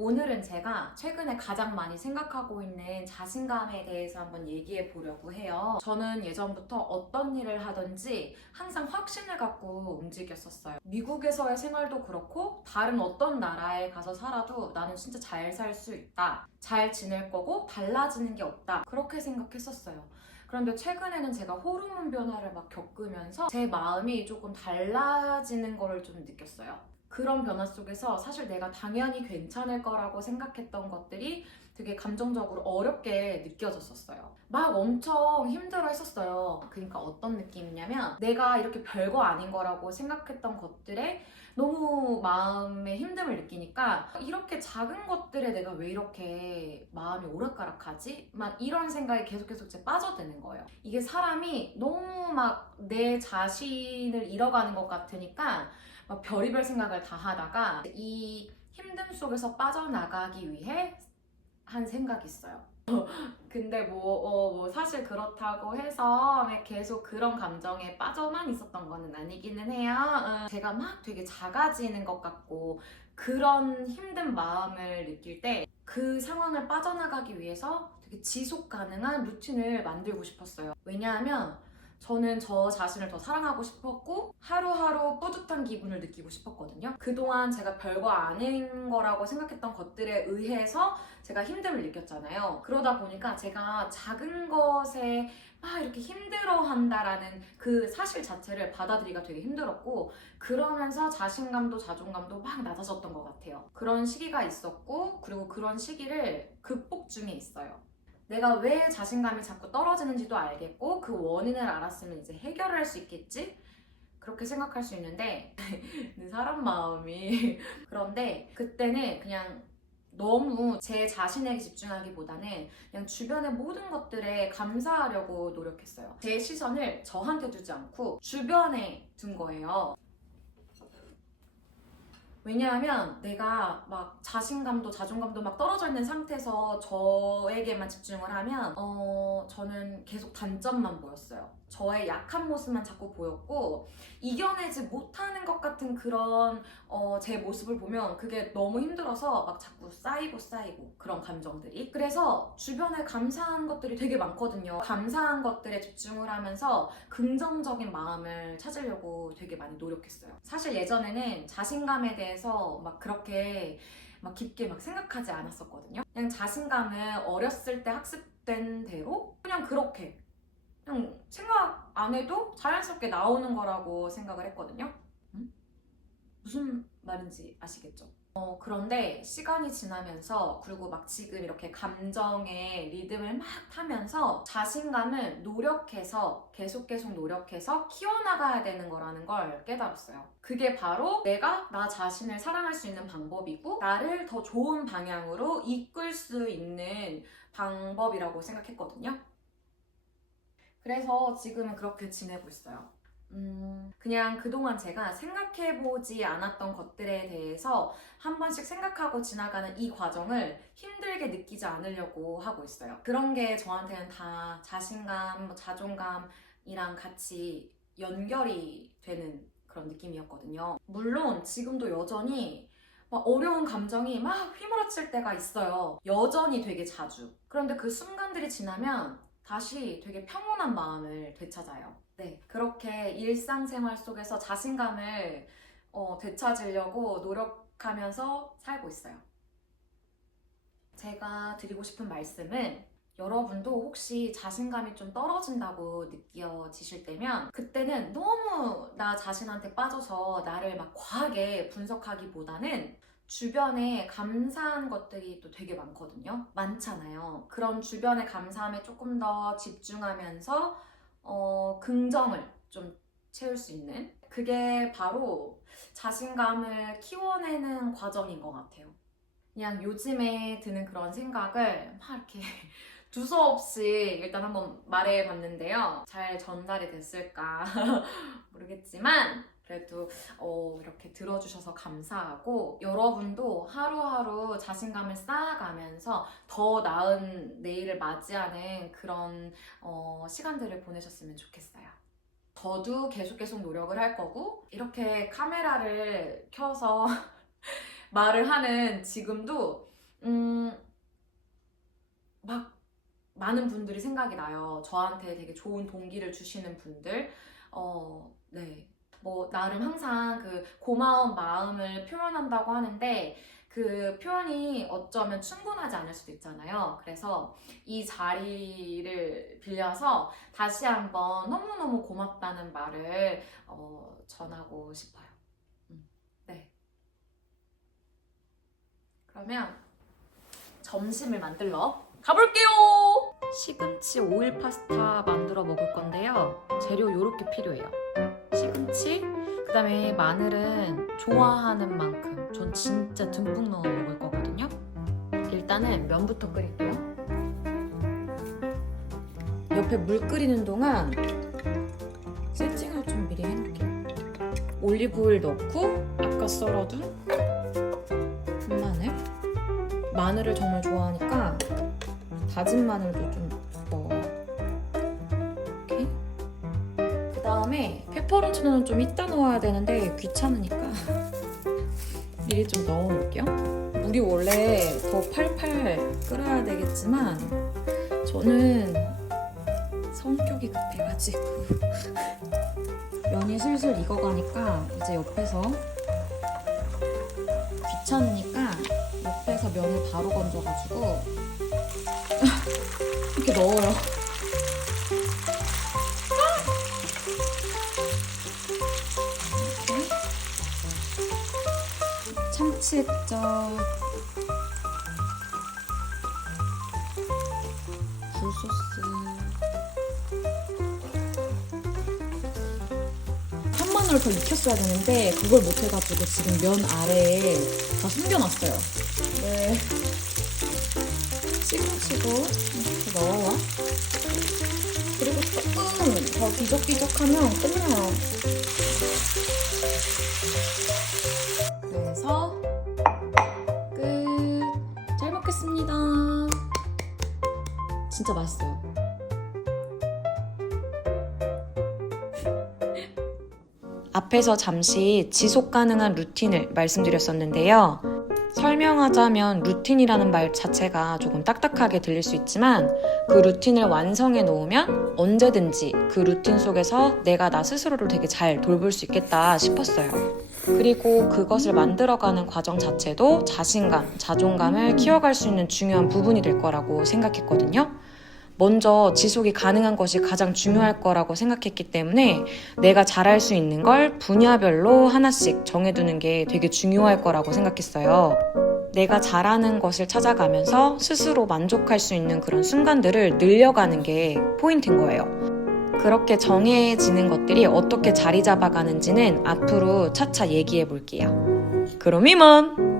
오늘은 제가 최근에 가장 많이 생각하고 있는 자신감에 대해서 한번 얘기해 보려고 해요. 저는 예전부터 어떤 일을 하든지 항상 확신을 갖고 움직였었어요. 미국에서의 생활도 그렇고 다른 어떤 나라에 가서 살아도 나는 진짜 잘 살 수 있다. 잘 지낼 거고 달라지는 게 없다. 그렇게 생각했었어요. 그런데 최근에는 제가 호르몬 변화를 막 겪으면서 제 마음이 조금 달라지는 거를 좀 느꼈어요. 그런 변화 속에서 사실 내가 당연히 괜찮을 거라고 생각했던 것들이 되게 감정적으로 어렵게 느껴졌었어요. 막 엄청 힘들어 했었어요. 그러니까 어떤 느낌이냐면 내가 이렇게 별거 아닌 거라고 생각했던 것들에 너무 마음에 힘듦을 느끼니까 이렇게 작은 것들에 내가 왜 이렇게 마음이 오락가락하지? 막 이런 생각이 계속 이제 빠져드는 거예요. 이게 사람이 너무 막 내 자신을 잃어가는 것 같으니까 막 별의별 생각을 다 하다가 이 힘듦 속에서 빠져나가기 위해 한 생각이 있어요. 근데 뭐 사실 그렇다고 해서 계속 그런 감정에 빠져만 있었던 거는 아니기는 해요. 제가 막 되게 작아지는 것 같고 그런 힘든 마음을 느낄 때 그 상황을 빠져나가기 위해서 되게 지속 가능한 루틴을 만들고 싶었어요. 왜냐하면 저는 저 자신을 더 사랑하고 싶었고 하루하루 뿌듯한 기분을 느끼고 싶었거든요. 그동안 제가 별거 아닌 거라고 생각했던 것들에 의해서 제가 힘듦을 느꼈잖아요. 그러다 보니까 제가 작은 것에 막 이렇게 힘들어한다라는 그 사실 자체를 받아들이기가 되게 힘들었고 그러면서 자신감도 자존감도 막 낮아졌던 것 같아요. 그런 시기가 있었고 그리고 그런 시기를 극복 중에 있어요. 내가 왜 자신감이 자꾸 떨어지는지도 알겠고 그 원인을 알았으면 이제 해결을 할 수 있겠지? 그렇게 생각할 수 있는데 사람 마음이 그런데 그때는 그냥 너무 제 자신에게 집중하기보다는 그냥 주변의 모든 것들에 감사하려고 노력했어요. 제 시선을 저한테 두지 않고 주변에 둔 거예요. 왜냐하면 내가 막 자신감도 자존감도 막 떨어져 있는 상태에서 저에게만 집중을 하면 저는 계속 단점만 보였어요. 저의 약한 모습만 자꾸 보였고 이겨내지 못하는 것 같은 그런 제 모습을 보면 그게 너무 힘들어서 막 자꾸 쌓이고 그런 감정들이. 그래서 주변에 감사한 것들이 되게 많거든요. 감사한 것들에 집중을 하면서 긍정적인 마음을 찾으려고 되게 많이 노력했어요. 사실 예전에는 자신감에 대해서 막 그렇게 막 깊게 막 생각하지 않았었거든요. 그냥 자신감을 어렸을 때 학습된 대로 그냥 그렇게 그냥 생각 안 해도 자연스럽게 나오는 거라고 생각을 했거든요. 음? 무슨 말인지 아시겠죠? 그런데 시간이 지나면서 그리고 막 지금 이렇게 감정의 리듬을 막 타면서 자신감을 노력해서 계속 노력해서 키워나가야 되는 거라는 걸 깨달았어요. 그게 바로 내가 나 자신을 사랑할 수 있는 방법이고 나를 더 좋은 방향으로 이끌 수 있는 방법이라고 생각했거든요. 그래서 지금은 그렇게 지내고 있어요. 그냥 그동안 제가 생각해보지 않았던 것들에 대해서 한 번씩 생각하고 지나가는 이 과정을 힘들게 느끼지 않으려고 하고 있어요. 그런 게 저한테는 다 자신감, 자존감이랑 같이 연결이 되는 그런 느낌이었거든요. 물론 지금도 여전히 막 어려운 감정이 막 휘몰아칠 때가 있어요. 여전히 되게 자주. 그런데 그 순간들이 지나면 다시 되게 평온한 마음을 되찾아요. 네, 그렇게 일상생활 속에서 자신감을 되찾으려고 노력하면서 살고 있어요. 제가 드리고 싶은 말씀은 여러분도 혹시 자신감이 좀 떨어진다고 느껴지실 때면 그때는 너무 나 자신한테 빠져서 나를 막 과하게 분석하기보다는 주변에 감사한 것들이 또 되게 많거든요. 많잖아요. 그런 주변의 감사함에 조금 더 집중하면서 긍정을 좀 채울 수 있는 그게 바로 자신감을 키워내는 과정인 것 같아요. 그냥 요즘에 드는 그런 생각을 막 이렇게 두서없이 일단 한번 말해봤는데요. 잘 전달이 됐을까 모르겠지만 그래도 이렇게 들어주셔서 감사하고 여러분도 하루하루 자신감을 쌓아가면서 더 나은 내일을 맞이하는 그런 시간들을 보내셨으면 좋겠어요. 저도 계속 노력을 할 거고 이렇게 카메라를 켜서 말을 하는 지금도 막 많은 분들이 생각이 나요. 저한테 되게 좋은 동기를 주시는 분들. 네. 뭐 나름 항상 그 고마운 마음을 표현한다고 하는데 그 표현이 어쩌면 충분하지 않을 수도 있잖아요. 그래서 이 자리를 빌려서 다시 한번 너무너무 고맙다는 말을 전하고 싶어요. 네. 그러면 점심을 만들러 가볼게요! 시금치 오일 파스타 만들어 먹을 건데요. 재료 요렇게 필요해요. 시금치, 그 다음에 마늘은 좋아하는 만큼, 전 진짜 듬뿍 넣어 먹을 거거든요. 일단은 면부터 끓일게요. 옆에 물 끓이는 동안 세팅을 좀 미리 해놓을게요. 올리브오일 넣고 아까 썰어둔 분마늘, 마늘을 정말 좋아하니까 다진 마늘도 좀 넣어요. 이렇게. 그 다음에 페퍼론치노는 좀 이따 넣어야 되는데 귀찮으니까 미리 좀 넣어놓을게요. 물이 원래 더 팔팔 끓어야 되겠지만 저는 성격이 급해가지고 면이 슬슬 익어가니까 이제 옆에서 귀찮으니까 옆에서 면을 바로 건져가지고 이렇게 넣어요. 이렇게 참치 액젓, 굴소스, 한마늘을 더 익혔어야 되는데 그걸 못해가지고 지금 면 아래에 다 숨겨놨어요. 네. 시금치도 이렇게 넣어요. 그리고 조금 더 비적비적하면 끝나요. 그래서 끝. 잘 먹겠습니다. 진짜 맛있어요. 앞에서 잠시 지속 가능한 루틴을 말씀드렸었는데요. 설명하자면 루틴이라는 말 자체가 조금 딱딱하게 들릴 수 있지만 그 루틴을 완성해 놓으면 언제든지 그 루틴 속에서 내가 나 스스로를 되게 잘 돌볼 수 있겠다 싶었어요. 그리고 그것을 만들어가는 과정 자체도 자신감, 자존감을 키워갈 수 있는 중요한 부분이 될 거라고 생각했거든요. 먼저 지속이 가능한 것이 가장 중요할 거라고 생각했기 때문에 내가 잘할 수 있는 걸 분야별로 하나씩 정해두는 게 되게 중요할 거라고 생각했어요. 내가 잘하는 것을 찾아가면서 스스로 만족할 수 있는 그런 순간들을 늘려가는 게 포인트인 거예요. 그렇게 정해지는 것들이 어떻게 자리 잡아가는지는 앞으로 차차 얘기해 볼게요. 그럼 이만!